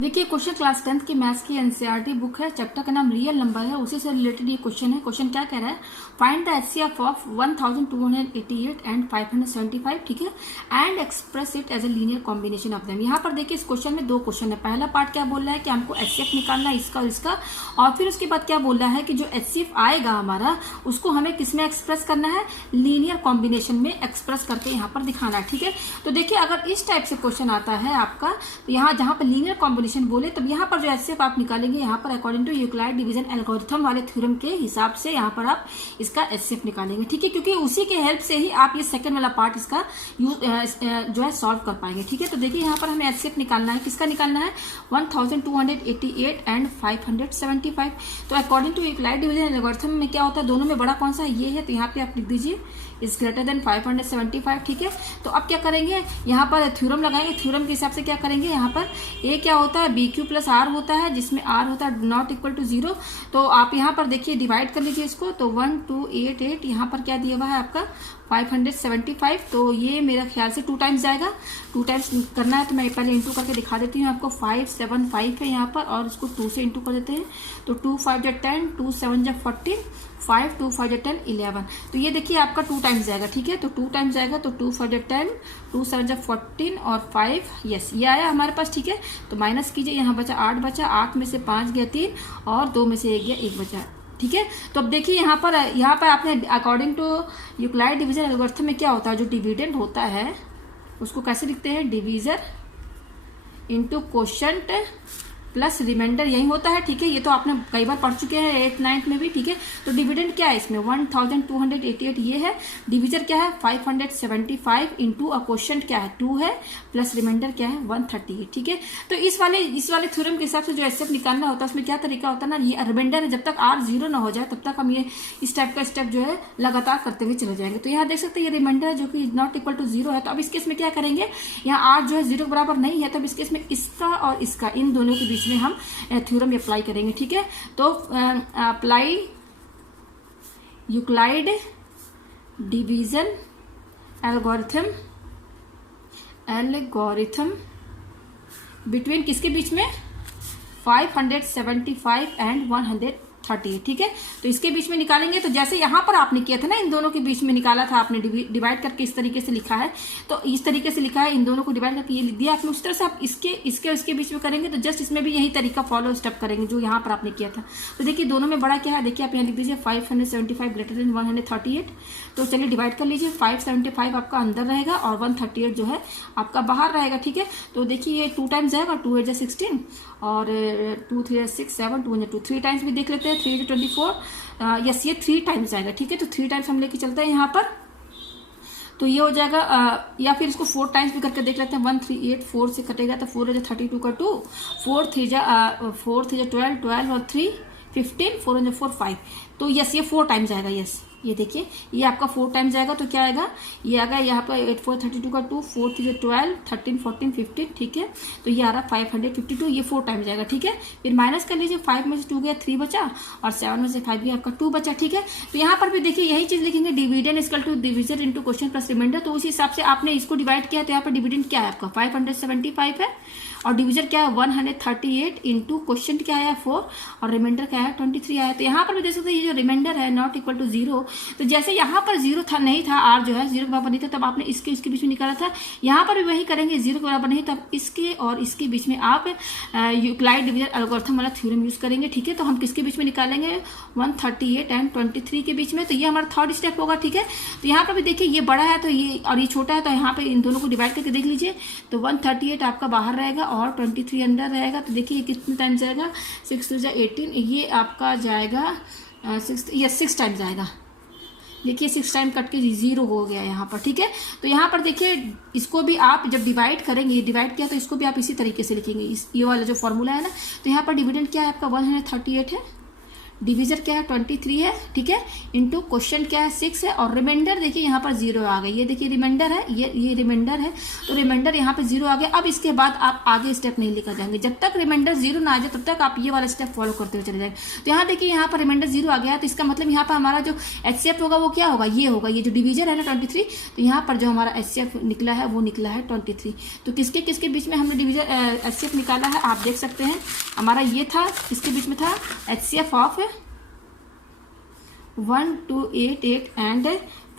देखिए question class 10th की maths की एनसीईआरटी बुक है, चैप्टर का नाम रियल नंबर है, उसी से रिलेटेड ये क्वेश्चन है। क्वेश्चन क्या कह रहा है, find the HCF of 1288 and 575, ठीक है, and express it as a linear combination of them. यहाँ पर देखिए इस क्वेश्चन में दो क्वेश्चन है। पहला पार्ट क्या बोल रहा है कि हमको एचसीएफ निकालना है इसका और इसका, और फिर उसके बाद क्या बोल रहा है कि जो एचसीएफ आएगा हमारा उसको हमें किसमें एक्सप्रेस करना है, लीनियर कॉम्बिनेशन में एक्सप्रेस करके यहाँ पर दिखाना है, ठीक है। तो देखिए अगर इस टाइप से क्वेश्चन आता है आपका, तो यहाँ जहाँ पर लीनियर कॉम्बिनेशन बोले तब यहाँ पर जो एचसीएफ आप निकालेंगे, यहाँ पर according to Euclid division algorithm वाले थ्योरम के हिसाब से यहाँ पर आप इसका एचसीएफ निकालेंगे, ठीक है, क्योंकि उसी के हेल्प से ही आप ये सेकंड वाला पार्ट इसका जो है सॉल्व कर पाएंगे, ठीक है। तो देखिए यहाँ पर हमें एचसीएफ निकालना है, किसका निकालना है, 1288 एंड 575। तो according to Euclid division algorithm में क्या होता है, दोनों में बड़ा कौन सा ये है, तो यहाँ पे आप लिख दीजिए इज ग्रेटर देन 575, ठीक है। तो अब क्या करेंगे, यहाँ पर थ्योरम लगाएंगे, थ्योरम के हिसाब से क्या करेंगे, यहाँ पर ए क्या होता है, बी क्यू प्लस आर होता है, जिसमें आर होता है नॉट इक्वल टू 0। तो आप यहाँ पर देखिए डिवाइड कर लीजिए इसको, तो 1288 यहाँ पर क्या दिया हुआ है आपका 575, तो ये मेरा ख्याल से 2 टाइम्स जाएगा। 2 टाइम्स करना है तो मैं पहले इंटू करके दिखा देती हूँ आपको। 575 है यहाँ पर और इसको 2 से इंटू कर देते हैं, तो 2 5 जा 10, 2 7 जा 14, 5 2 5 जा 10 11। तो ये देखिए आपका 2 टाइम्स जाएगा, ठीक है। तो 2 टाइम्स जाएगा तो 2 5 जा 10, 2 7 जा 14 और 5, यस ये आया हमारे पास, ठीक है। तो माइनस कीजिए, यहाँ बचा 8 बचा, 8 में से 5 गया 3 और 2 में से 1 गया 1 बचा, ठीक है। तो अब देखिए यहाँ पर आपने according to Euclid division algorithm में क्या होता है, जो डिविडेंड होता है उसको कैसे लिखते हैं, divisor into quotient plus remainder, यही होता है, ठीक है। ये तो आपने कई बार पढ़ चुके हैं 8th 9th में भी, ठीक है। तो डिविडेंड क्या है इसमें, 1288 ये है, डिविजर क्या है 575 इंटू अ कोशेंट क्या है 2 है, प्लस रिमाइंडर क्या है 138, ठीक है। तो इस वाले थ्योरम के हिसाब से जो एचसीएफ निकालना होता है उसमें क्या तरीका होता है ना, ये रिमाइंडर है, जब तक आर 0 ना हो जाए तब तक हम ये इस टाइप का स्टेप जो है लगातार करते हुए चले जाएंगे। तो यहाँ देख सकते हैं ये रिमाइंडर है जो कि नॉट इक्वल टू 0 है। तो अब इस केस में क्या करेंगे, यहाँ आर जो है 0 के बराबर नहीं है, तो अब इस केस में इसका और इसका इन दोनों के बीच में हम थ्योरम अप्लाई करेंगे, ठीक है। तो apply Euclid division algorithm between किसके बीच में, 575 एंड 130, ठीक है। तो इसके बीच में निकालेंगे, तो जैसे यहां पर आपने किया था ना, इन दोनों के बीच में निकाला था आपने, डिवाइड करके इस तरीके से लिखा है, तो इस तरीके से लिखा है, इन दोनों को डिवाइड करके ये लिख दिया आपने, उस तरह से आप इसके बीच में करेंगे। तो जस्ट इसमें भी यही तरीका फॉलो स्टेप करेंगे जो यहाँ पर आपने किया था। तो देखिए दोनों में बड़ा क्या है, देखिए आप यहाँ लिख दीजिए 575 ग्रेटर देन 138। तो चलिए डिवाइड कर लीजिए, 575 आपका अंदर रहेगा और 138 जो है आपका बाहर रहेगा, ठीक है। तो देखिए ये 2 टाइम्स जाएगा, 2 8 जा 16 और 2 3 जा 6 7, 2 1 2, 3 टाइम्स भी देख लेते हैं, 3 24, यस ये 3 टाइम्स आएगा, ठीक है। तो 3 टाइम्स हम लेके चलते हैं यहाँ पर, तो ये हो जाएगा, या फिर इसको 4 टाइम्स भी करके देख लेते हैं। 138 4 से कटेगा तो 4 32 का 2, 4 3 जा 12, 12 और 3 15, 4 4 5। तो यस ये 4 टाइम्स आएगा, यस ये देखिए ये आपका 4 टाइम्स जाएगा, तो क्या आएगा, ये आएगा यहाँ पर 8 4 32 का 2, 4 3 12, 13 14 15, ठीक है। तो ये आ रहा 552, ये 4 टाइम्स जाएगा, ठीक है। फिर माइनस कर लीजिए, 5 में से 2 गया 3 बचा और 7 में से 5 भी आपका 2 बचा, ठीक है। तो यहाँ पर भी देखिए यही चीज लिखेंगे, dividend equal to division into question plus remainder. तो उसी हिसाब से आपने इसको डिवाइड किया, तो यहाँ पर डिविडेंड क्या है आपका 575 है और डिविजन क्या है 138 इंटू क्वेश्चन क्या है 4 और रिमाइंडर क्या है 23 आया। तो यहाँ पर भी देख सकते हैं ये जो रिमाइंडर है नॉट इक्वल टू 0, तो जैसे यहाँ पर 0 था नहीं था, आर जो है 0 के बराबर नहीं था, तब आपने इसके बीच में निकाला था। यहाँ पर भी वही करेंगे, 0 के बराबर नहीं, तब इसके और इसके बीच में आप यूक्लाइड डिवीजन एल्गोरिथम वाला थ्योरम यूज करेंगे, ठीक है। तो हम किसके बीच में निकालेंगे, 138 एंड 23 के बीच में। तो ये हमारा थर्ड स्टेप होगा, ठीक है। तो यहाँ पर भी देखिए ये बड़ा है तो ये और ये छोटा है, तो यहाँ पे इन दोनों को डिवाइड करके देख लीजिए, तो 138 आपका बाहर रहेगा और 23 अंदर रहेगा। तो देखिए कितने टाइम जाएगा, 6 2 18, ये आपका जाएगा 6 टाइम्स जाएगा। देखिए 6 टाइम कट के 0 हो गया यहाँ पर, ठीक है। तो यहाँ पर देखिए इसको भी आप जब डिवाइड करेंगे, डिवाइड किया तो इसको भी आप इसी तरीके से लिखेंगे, ये वाला जो फॉर्मूला है ना। तो यहाँ पर डिविडेंड क्या है आपका 138 है, डिविजर क्या है 23 है, ठीक है, इंटू क्वेश्चन क्या है 6 है, और रिमाइंडर देखिए यहाँ पर 0 आ गई, ये देखिए रिमाइंडर है, ये रिमाइंडर है, तो रिमाइंडर यहाँ पे 0 आ गया। अब इसके बाद आप आगे स्टेप नहीं लेकर जाएंगे, जब तक रिमाइंडर 0 ना आ जाए तब तक आप ये वाला स्टेप फॉलो करते हुए चले जाएंगे। तो यहाँ देखिए यहाँ पर रिमाइंडर 0 आ गया, तो इसका मतलब यहाँ पर हमारा जो HCF होगा वो क्या होगा, ये होगा, ये जो डिविजर है ना 23, तो यहाँ पर जो हमारा HCF निकला है वो निकला है 23। तो किसके किसके बीच में हमने डिविजर HCF निकाला है आप देख सकते हैं, हमारा ये था, किसके बीच में था, HCF ऑफ 1288 एंड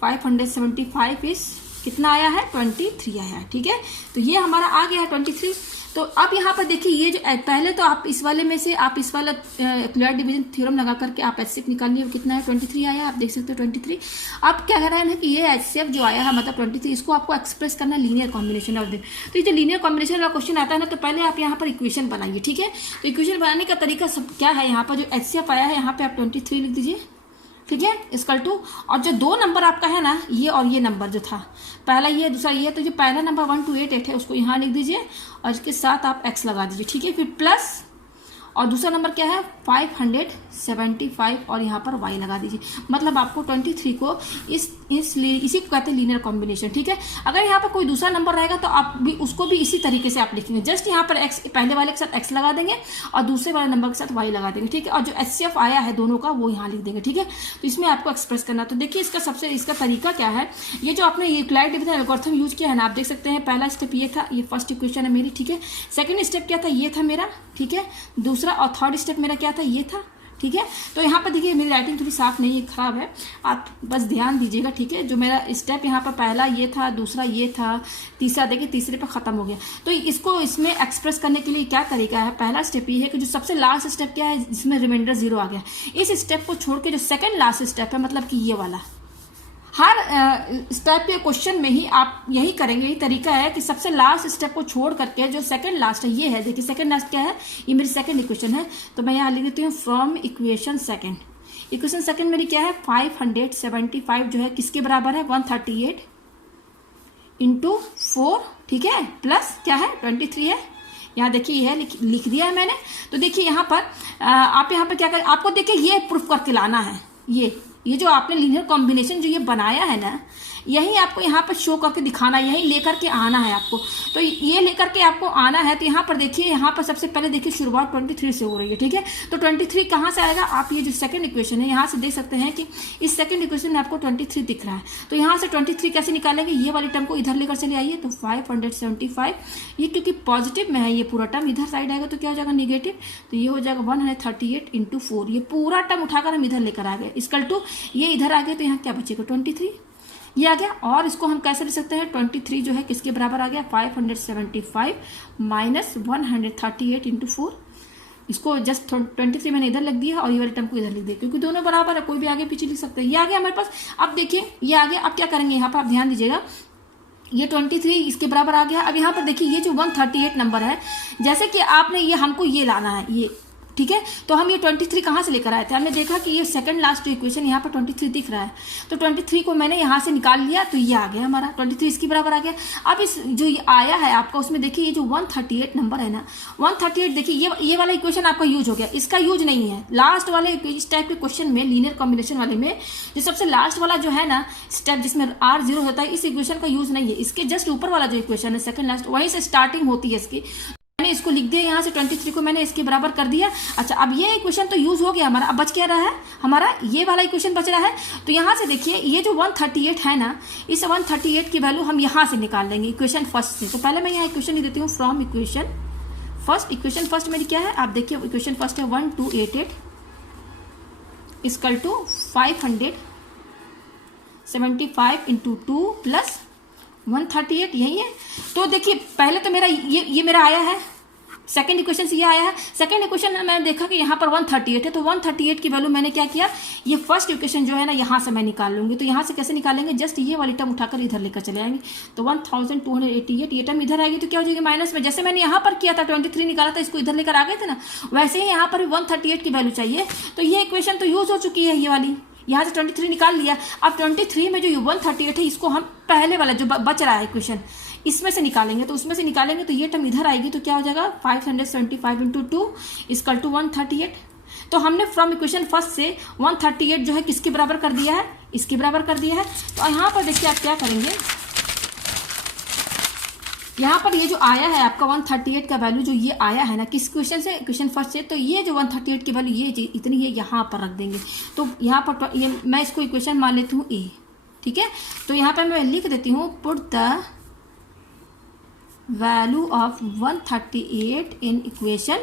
575 इज कितना आया है 23 आया है, ठीक है। तो ये हमारा आ गया है 23। तो अब यहाँ पर देखिए ये जो पहले तो आप इस वाले में से आप इस वाला क्लियर डिवीजन थ्योरम लगा करके आप HCF निकालिए, कितना है 23 आया, आप देख सकते हो 23। अब क्या कह रहा है ना कि ये HCF जो आया है मतलब 23, इसको आपको एक्सप्रेस करना लीनियर कॉम्बिनेशन ऑफ द। तो ये जो लीनियर कॉम्बिनेशन वाला क्वेश्चन आता है ना, तो पहले आप यहाँ पर इक्वेशन बनाइए, ठीक है। तो इक्वेशन बनाने का तरीका सब क्या है, यहाँ पर जो HCF आया है यहाँ पे आप 23 लिख दीजिए, ठीक है, इक्वल टू, और जो दो नंबर आपका है ना ये और ये नंबर जो था, पहला ये दूसरा ये, तो जो पहला नंबर 1288 है उसको यहाँ लिख दीजिए और इसके साथ आप x लगा दीजिए, ठीक है, फिर प्लस, और दूसरा नंबर क्या है 575 और यहाँ पर y लगा दीजिए। मतलब आपको 23 को इसी को कहते हैं लीनियर कॉम्बिनेशन, ठीक है। अगर यहाँ पर कोई दूसरा नंबर रहेगा तो आप भी उसको भी इसी तरीके से आप लिखेंगे, जस्ट यहाँ पर x पहले वाले के साथ x लगा देंगे और दूसरे वाले नंबर के साथ y लगा देंगे, ठीक है। और जो HCF आया है दोनों का वो यहाँ लिख देंगे, ठीक है। तो इसमें आपको एक्सप्रेस करना, तो देखिए इसका तरीका क्या है, ये जो आपने ये यूक्लिड डिवीजन एल्गोरिथम यूज किया है ना, आप देख सकते हैं पहला स्टेप ये था, ये फर्स्ट इक्वेशन है मेरी, ठीक है। सेकंड स्टेप क्या था, ये था मेरा, ठीक है। दूसरा और थर्ड स्टेप मेरा क्या था, ये था, ठीक है। तो यहाँ पर देखिए मेरी राइटिंग थोड़ी साफ नहीं है, खराब है, आप बस ध्यान दीजिएगा, ठीक है। जो मेरा स्टेप यहाँ पर पहला ये था, दूसरा ये था, तीसरा देखिए तीसरे पे खत्म हो गया। तो इसको इसमें एक्सप्रेस करने के लिए क्या तरीका है, पहला स्टेप ये है कि जो सबसे लास्ट स्टेप क्या है जिसमें रिमाइंडर 0 आ गया, इस स्टेप को छोड़ के जो सेकेंड लास्ट स्टेप है मतलब कि ये वाला, हर स्टेप के क्वेश्चन में ही आप यही करेंगे, यही तरीका है कि सबसे लास्ट स्टेप को छोड़ करके जो सेकंड लास्ट है ये है, देखिए सेकंड लास्ट क्या है, ये मेरी सेकंड इक्वेशन है, तो मैं यहाँ लिख देती हूँ from equation second. Equation second मेरी क्या है 575 जो है किसके बराबर है 138 इंटू 4, ठीक है, प्लस क्या है 23 है, यहाँ देखिए ये है लिख दिया है मैंने। तो देखिए यहाँ पर आप यहाँ पर क्या करें, आपको देखिए ये प्रूफ करके लाना है, ये जो आपने लीनियर कॉम्बिनेशन जो ये बनाया है ना, यही आपको यहाँ पर शो करके दिखाना है, यही लेकर के आना है आपको। तो ये लेकर के आपको आना है, तो यहाँ पर देखिए, यहाँ पर सबसे पहले देखिए शुरुआत 23 से हो रही है, ठीक है। तो 23 कहाँ से आएगा, आप ये जो सेकंड इक्वेशन है यहाँ से देख सकते हैं कि इस सेकंड इक्वेशन में आपको 23 दिख रहा है। तो यहाँ से 23 कैसे निकालेंगे, ये वाली टर्म को इधर लेकर चले आइए, तो 575, ये क्योंकि पॉजिटिव में है ये पूरा टर्म, इधर साइड आएगा तो क्या हो जाएगा निगेटिव, तो ये हो जाएगा 138 इंटू 4, ये पूरा टर्म उठाकर हम इधर लेकर आ गए, इक्वल टू ये इधर आ गए, तो यहाँ क्या बचेगा 23 ये आ गया। और इसको हम कैसे लिख सकते हैं, 23 जो है किसके बराबर आ गया 575 माइनस 138 इंटू 4, इसको जस्ट 23 मैंने इधर लिख दिया और ये वाले टर्म को इधर लिख दिया, क्योंकि दोनों बराबर है, कोई भी आगे पीछे लिख सकते हैं। ये आ गया हमारे पास। अब देखिए ये आ गया, अब क्या करेंगे यहाँ पर आप ध्यान दीजिएगा, ये 23 इसके बराबर आ गया। अब यहाँ पर देखिए ये जो 138 नंबर है, जैसे कि आपने ये हमको ये लाना है ये, ठीक है। तो हम ये 23 कहाँ से लेकर आए थे, हमने देखा कि ये सेकंड लास्ट इक्वेशन यहाँ पर 23 दिख रहा है, तो 23 को मैंने यहाँ से निकाल लिया, तो ये आ गया हमारा 23 इसके बराबर आ गया। अब इस जो ये आया है आपका, उसमें देखिए ये जो 138 नंबर है ना, 138 देखिए ये वाला इक्वेशन आपका यूज हो गया, इसका यूज नहीं है। लास्ट वाले इस टाइप के क्वेश्चन में, लीनियर कॉम्बिनेशन वाले में, जो सबसे लास्ट वाला जो है ना स्टेप जिसमें R0 होता है, इस इक्वेशन का यूज नहीं है। इसके जस्ट ऊपर वाला जो इक्वेशन है सेकंड लास्ट, वहीं से स्टार्टिंग होती है इसकी। मैंने इसको लिख दिया यहाँ से 23 को मैंने इसके बराबर कर दिया। अच्छा, अब ये इक्वेशन तो यूज हो गया हमारा, अब बच क्या रहा है हमारा, ये वाला इक्वेशन बच रहा है। तो यहाँ से देखिए ये जो 138 है ना, इस 138 की वैल्यू हम यहाँ से निकाल लेंगे इक्वेशन फर्स्ट से। तो पहले मैं यहाँ इक्वेशन लिख देती हूँ from equation first. Equation first मेरी क्या है, आप देखिए इक्वेशन फर्स्ट है 1288 इक्वल टू 575 इंटू 2 प्लस 138, यही है। तो देखिए पहले तो मेरा ये मेरा आया है, सेकंड इक्वेशन से ये आया है। सेकंड इक्वेशन में मैंने देखा कि यहाँ पर 138 है, तो 138 की वैल्यू मैंने क्या किया, ये फर्स्ट इक्वेशन जो है ना यहाँ से मैं निकाल लूंगी। तो यहाँ से कैसे निकालेंगे, जस्ट ये वाली टर्म उठाकर इधर लेकर चले आएंगे, तो 1288 ये टर्म इधर आएगी, तो क्या हो जाएगी माइनस में। जैसे मैंने यहाँ पर किया था 23 निकाला था, इसको इधर लेकर आ गए थे ना, वैसे ही यहाँ पर भी 138 की वैल्यू चाहिए। तो ये इक्वेशन तो यूज हो चुकी है, ये वाली यहाँ से 23 निकाल लिया। अब 23 में जो 138 है, इसको हम पहले वाला जो बच रहा है इक्वेशन, इसमें से निकालेंगे। तो उसमें से निकालेंगे तो ये टर्म इधर आएगी, तो क्या हो जाएगा 575 इंटू 2 इक्वल टू 138। तो हमने फ्रॉम इक्वेशन फर्स्ट से 138 जो है किसके बराबर कर दिया है, इसके बराबर कर दिया है। तो यहाँ पर देखिए आप क्या करेंगे, यहाँ पर ये जो आया है आपका 138 का वैल्यू जो ये आया है ना किस क्वेश्चन से, क्वेश्चन फर्स्ट से, तो ये जो 138 की वैल्यू ये इतनी है यहाँ पर रख देंगे। तो यहाँ पर ये मैं इसको इक्वेशन मान लेती हूँ ए, ठीक है। तो यहाँ पर मैं लिख देती हूँ put the value of 138 in equation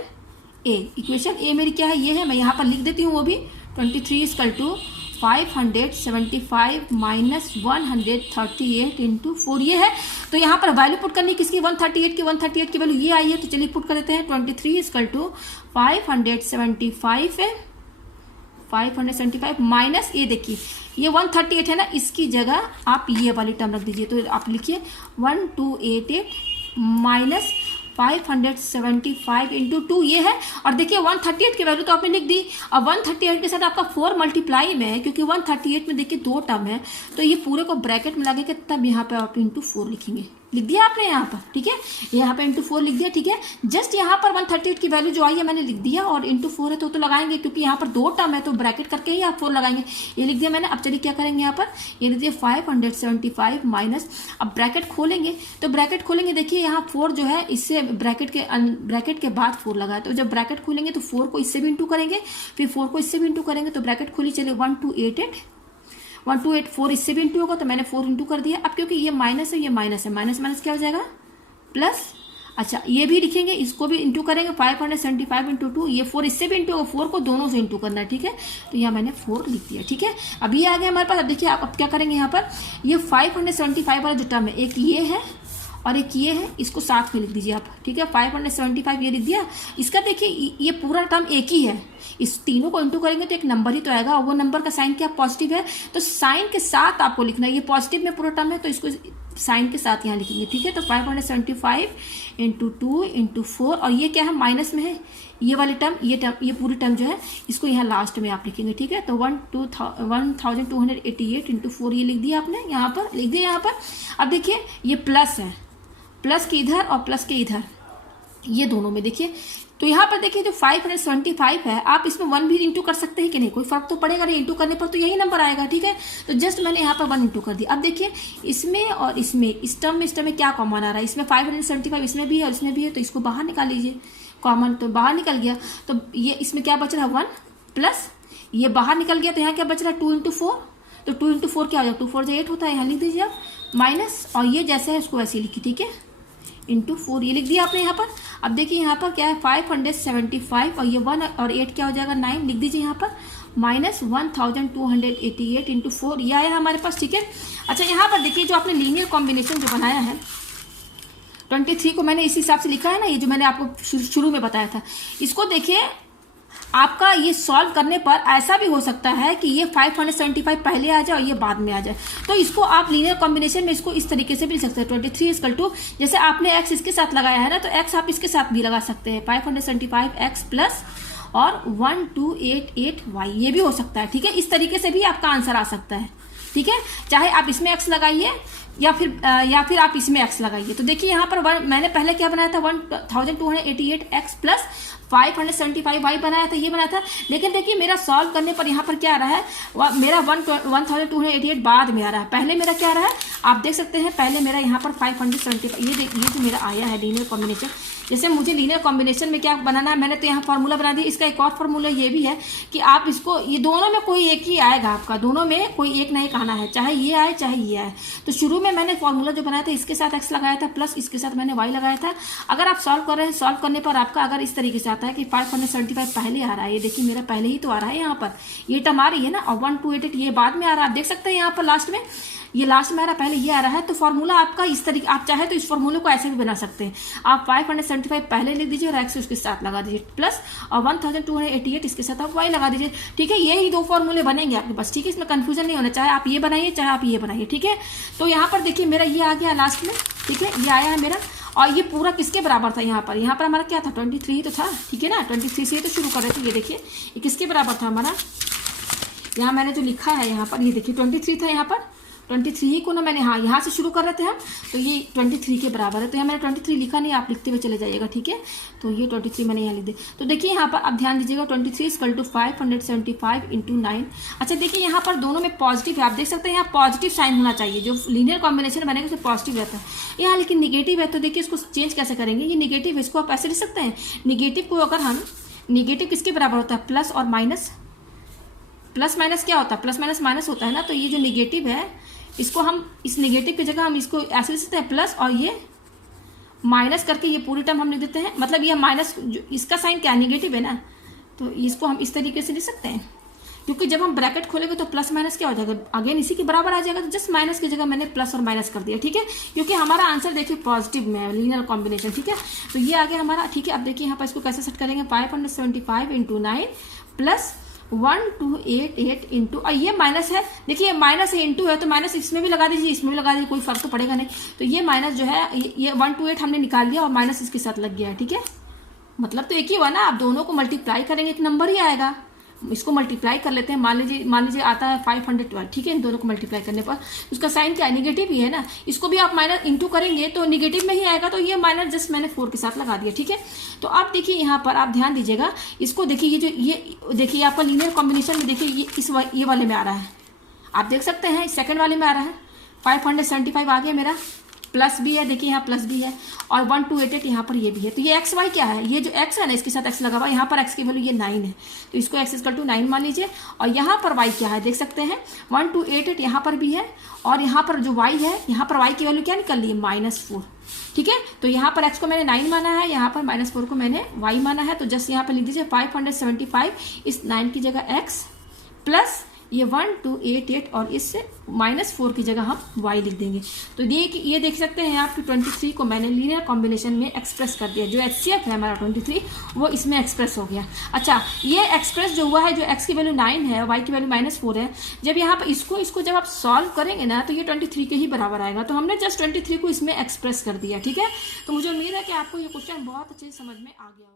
A. Equation A मेरी क्या है, ये है, मैं यहाँ पर लिख देती हूँ वो भी 23 = 575 माइनस 138 इंटू 4 ये है। तो यहाँ पर वैल्यू पुट करनी किसकी, 138 की, 138 की वैल्यू ये आई है। तो चलिए पुट कर देते हैं 23 = 575 है, 575 माइनस ये देखिए ये 138 है ना, इसकी जगह आप ये वाली टर्म रख दीजिए। तो आप लिखिए 1288 माइनस 575 इंटू 2 ये है। और देखिए 138 की वैल्यू तो आपने लिख दी, अब 138 के साथ आपका 4 मल्टीप्लाई में है, क्योंकि 138 में देखिए 2 टर्म है, तो ये पूरे को ब्रैकेट में लगेगा, तब यहाँ पे आप इंटू 4 लिखेंगे। लिख दिया आपने यहाँ पर, ठीक है, यहाँ पे इंटू 4 लिख दिया, ठीक है। जस्ट यहाँ पर 138 की वैल्यू जो आई है मैंने लिख दिया, और इंटू 4 है तो लगाएंगे, क्योंकि यहाँ पर 2 टर्म है तो ब्रैकेट करके ही आप 4 लगाएंगे। ये लिख दिया मैंने। अब चलिए क्या करेंगे, यहाँ पर ये लिख दिया 575 माइनस, अब ब्रैकेट खोलेंगे, तो ब्रैकेट खोलेंगे देखिए यहाँ 4 जो है इससे ब्रैकेट के बाद 4 लगा है। तो जब ब्रैकेट खोलेंगे तो 4 को इससे भी इंटू करेंगे, फिर 4 को इससे भी इंटू करेंगे, तो ब्रैकेट खोली, चलिए 1288 4 इससे भी इंटू होगा, तो मैंने 4 इंटू कर दिया। अब क्योंकि ये माइनस है, ये माइनस है, माइनस माइनस क्या हो जाएगा, प्लस। अच्छा ये भी लिखेंगे, इसको भी इंटू करेंगे, 575 इंटू 2, ये 4 इससे भी इंटू होगा, 4 को दोनों से इंटू करना है, ठीक है। तो यहाँ मैंने 4 लिख दिया, ठीक है। अब ये आ गया हमारे पास। अब देखिए आप अब क्या करेंगे, यहाँ पर ये 575 वाला जो टर्म है, एक ये है और एक ये है, इसको साथ में लिख दीजिए आप, ठीक है। 575 ये लिख दिया। इसका देखिए ये पूरा टर्म एक ही है, इस तीनों को इंटू करेंगे तो एक नंबर ही तो आएगा, और वो नंबर का साइन क्या, पॉजिटिव है, तो साइन के साथ आपको लिखना है। ये पॉजिटिव में पूरा टर्म है तो इसको साइन के साथ यहाँ लिखेंगे, ठीक है। तो 575 इंटू 2 इंटू 4, और ये क्या है, माइनस में है ये वाली टर्म, ये पूरी टर्म जो है इसको यहाँ लास्ट में आप लिखेंगे, ठीक है। तो 1288 इंटू 4 ये लिख दिया आपने, यहाँ पर लिख दिया यहाँ पर। अब देखिए ये प्लस है, प्लस के इधर और प्लस के इधर, ये दोनों में देखिए। तो यहाँ पर देखिए जो 575 है, आप इसमें 1 भी इंटू कर सकते हैं कि नहीं, कोई फर्क तो पड़ेगा नहीं, इंटू करने पर तो यही नंबर आएगा, ठीक है। तो जस्ट मैंने यहाँ पर 1 इंटू कर दिया। अब देखिए इसमें और इसमें, इस टर्म में क्या कॉमन आ रहा है, इसमें 575 इसमें भी है और इसमें भी है, तो इसको बाहर निकाल लीजिए, कॉमन तो बाहर निकल गया। तो ये इसमें क्या बच रहा है, 1 प्लस ये बाहर निकल गया, तो यहाँ क्या बच रहा है, 2 इंटू 4, तो 2 इंटू 4 क्या हो जाएगा, 2 4 8 होता है, यहाँ लिख दीजिए आप, माइनस, और ये जैसे है उसको वैसे ही लिखिए, ठीक है, इंटू 4 ये लिख दिया आपने यहाँ पर। अब देखिए यहाँ पर क्या है, 575 और ये 1 और 8 क्या हो जाएगा, 9 लिख दीजिए यहाँ पर, माइनस 1288 इंटू 4 ये आया हमारे पास, ठीक है। अच्छा यहाँ पर देखिए जो आपने लीनियर कॉम्बिनेशन जो बनाया है 23 को मैंने इस हिसाब से लिखा है ना, ये जो मैंने आपको शुरू में बताया था, इसको देखिए आपका ये सॉल्व करने पर ऐसा भी हो सकता है कि ये 575 पहले आ जाए और ये बाद में आ जाए। तो इसको आप लीनियर कॉम्बिनेशन में इसको इस तरीके से भी लिख सकते हैं, 23 = जैसे आपने x इसके साथ लगाया है ना, तो x आप इसके साथ भी लगा सकते हैं, 575x प्लस और 1288y ये भी हो सकता है, ठीक है। इस तरीके से भी आपका आंसर आ सकता है, ठीक है। चाहे आप इसमें x लगाइए या फिर आप इसमें x लगाइए। तो देखिए यहाँ पर मैंने पहले क्या बनाया था, 1288x प्लस 575y बनाया था, ये बनाया था। लेकिन देखिए मेरा सॉल्व करने पर यहाँ पर क्या आ रहा है, मेरा 1288 बाद में आ रहा है, पहले मेरा क्या आ रहा है आप देख सकते हैं, पहले मेरा यहाँ पर 575 ये जो मेरा आया है लीनियर कॉम्बिनेशन। जैसे मुझे लीनियर कॉम्बिनेशन में क्या बनाना है, मैंने तो यहाँ फार्मूला बना दिया। इसका एक और फार्मूला ये भी है कि आप इसको, ये दोनों में कोई एक ही आएगा आपका, दोनों में कोई एक नहीं आना है, चाहे ये आए चाहे ये आए। तो शुरू में मैंने फार्मूला जो बनाया था इसके साथ x लगाया था प्लस इसके साथ मैंने y लगाया था। अगर आप सॉल्व कर रहे हैं, सॉल्व करने पर आपका अगर इस तरीके से आता है कि 575 पहले आ रहा है, ये देखिए मेरा पहले ही तो आ रहा है, यहाँ पर ये टर्म आ रही है ना, और 1288 ये बाद में आ रहा है, आप देख सकते हैं यहाँ पर लास्ट में, ये लास्ट में आ रहा है, पहले ये आ रहा है। तो फॉर्मूला आपका इस तरीके, आप चाहे तो इस फॉर्मूले को ऐसे भी बना सकते हैं, आप 575 पहले लिख दीजिए और x उसके साथ लगा दीजिए प्लस, और 1288 इसके साथ आप y लगा दीजिए, ठीक है। ये ही 2 फॉर्मूले बनेंगे आपके पास, ठीक है। इसमें कंफ्यूजन नहीं होना, चाहे आप ये बनाइए चाहे आप ये बनाइए, ठीक है। तो यहाँ पर देखिए मेरा ये आ गया लास्ट में, ठीक है, ये आया है मेरा, और ये पूरा किसके बराबर था, यहाँ पर हमारा क्या था, 23 ही तो था, ठीक है ना। 23 से ही तो शुरू कर रहे थे, ये देखिए ये किसके बराबर था हमारा, यहाँ मैंने जो लिखा है यहाँ पर, ये देखिए 23 था यहाँ पर, 23 को ना मैंने, हाँ यहाँ से शुरू कर रहे थे हम, तो ये 23 के बराबर है। तो यहाँ मैंने 23 लिखा नहीं, आप लिखते हुए चले जाइएगा, ठीक है। तो ये 23 मैंने यहाँ लिख दिया। तो देखिए यहाँ पर आप ध्यान दीजिएगा, 23 = 575 × 9। अच्छा देखिए यहाँ पर दोनों में पॉजिटिव है, आप देख सकते हैं यहाँ पॉजिटिव साइन होना चाहिए, जो लीनियर कॉम्बिनेशन बनेगा उसमें पॉजिटिव रहता है। यहाँ लेकिन निगेटिव है, तो देखिए इसको चेंज कैसे करेंगे, ये निगेटिव है, इसको आप ऐसे लिख सकते हैं। निगेटिव को अगर हम, निगेटिव किसके बराबर होता है, प्लस और माइनस। प्लस माइनस क्या होता है, प्लस माइनस माइनस होता है ना। तो ये जो निगेटिव है, इसको हम इस निगेटिव की जगह हम इसको ऐसे लिख सकते हैं, प्लस और ये माइनस करके ये पूरी टर्म हम लिख देते हैं। मतलब ये माइनस, जो इसका साइन क्या निगेटिव है ना, तो इसको हम इस तरीके से लिख सकते हैं। क्योंकि जब हम ब्रैकेट खोलेंगे तो प्लस माइनस क्या हो जाएगा, अगेन इसी के बराबर आ जाएगा। तो जस्ट माइनस की जगह मैंने प्लस और माइनस कर दिया, ठीक है। क्योंकि हमारा आंसर देखिए पॉजिटिव में है, लीनियर कॉम्बिनेशन, ठीक है। तो ये आ गया हमारा, ठीक है। अब देखिए यहाँ पर इसको कैसे सेट करेंगे, 575 × 9 प्लस 1288 इंटू, और ये माइनस है, देखिए माइनस है, इंटू है, तो माइनस इसमें भी लगा दीजिए, इसमें भी लगा दीजिए, कोई फर्क तो पड़ेगा नहीं। तो ये माइनस जो है, ये 128 हमने निकाल लिया और माइनस इसके साथ लग गया है, ठीक है। मतलब तो एक ही हुआ ना, आप दोनों को मल्टीप्लाई करेंगे एक नंबर ही आएगा। इसको मल्टीप्लाई कर लेते हैं, मान लीजिए आता है 512, ठीक है। इन दोनों को मल्टीप्लाई करने पर उसका साइन क्या है, निगेटिव ही है ना। इसको भी आप माइनस इंटू करेंगे तो निगेटिव में ही आएगा। तो ये माइनस जस्ट मैंने 4 के साथ लगा दिया, ठीक है। तो आप देखिए यहाँ पर आप ध्यान दीजिएगा, इसको देखिए, ये जो ये देखिए आपका लीनियर कॉम्बिनेशन में देखिए ये वाले में आ रहा है, आप देख सकते हैं सेकंड वाले में आ रहा है। 575 आ गया मेरा, प्लस भी है, देखिए यहाँ प्लस भी है, और 1288 यहाँ पर ये भी है। तो ये एक्स वाई क्या है, ये जो एक्स है ना, इसके साथ एक्स लगा हुआ है, यहाँ पर एक्स की वैल्यू ये 9 है, तो इसको एक्स = 9 मान लीजिए। और यहाँ पर वाई क्या है, देख सकते हैं 1288 यहाँ पर भी है, और यहाँ पर जो वाई है, यहाँ पर वाई की वैल्यू क्या निकल रही है, -4, ठीक है। तो यहाँ पर एक्स को मैंने 9 माना है, यहाँ पर -4 को मैंने वाई माना है। तो जस्ट यहाँ पर लिख दीजिए 575, इस 9 की जगह एक्स प्लस ये 1288 और इस -4 की जगह हम y लिख देंगे। तो ये देख सकते हैं आप कि 23 को मैंने लीनियर कॉम्बिनेशन में एक्सप्रेस कर दिया। जो HCF है हमारा 23 वो इसमें एक्सप्रेस हो गया। अच्छा, ये एक्सप्रेस जो हुआ है, जो x की वैल्यू 9 है, y की वैल्यू -4 है, जब यहाँ पर इसको जब आप सॉल्व करेंगे ना, तो ये 23 के ही बराबर आएगा। तो हमने जस्ट 23 को इसमें एक्सप्रेस कर दिया, ठीक है। तो मुझे उम्मीद है कि आपको ये क्वेश्चन बहुत अच्छे से समझ में आ गया।